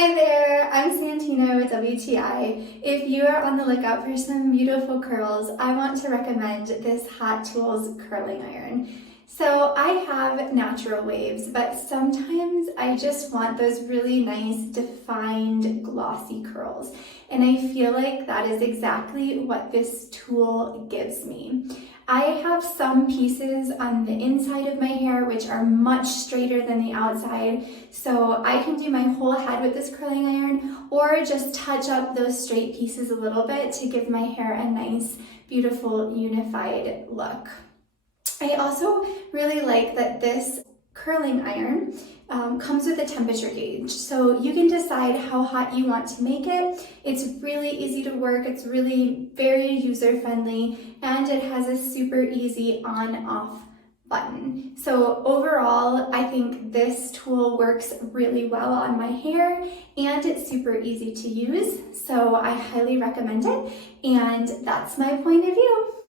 Hi there, I'm Santino with WTI. If you are on the lookout for some beautiful curls, I want to recommend this Hot Tools curling iron. So I have natural waves, but sometimes I just want those really nice, defined, glossy curls. And I feel like that is exactly what this tool gives me. I have some pieces on the inside of my hair which are much straighter than the outside, so I can do my whole head with this curling iron or just touch up those straight pieces a little bit to give my hair a nice, beautiful, unified look. I also really like that this curling iron comes with a temperature gauge, so you can decide how hot you want to make it. It's really easy to work, it's really very user-friendly, and it has a super easy on-off button. So overall, I think this tool works really well on my hair, and it's super easy to use, so I highly recommend it, and that's my point of view.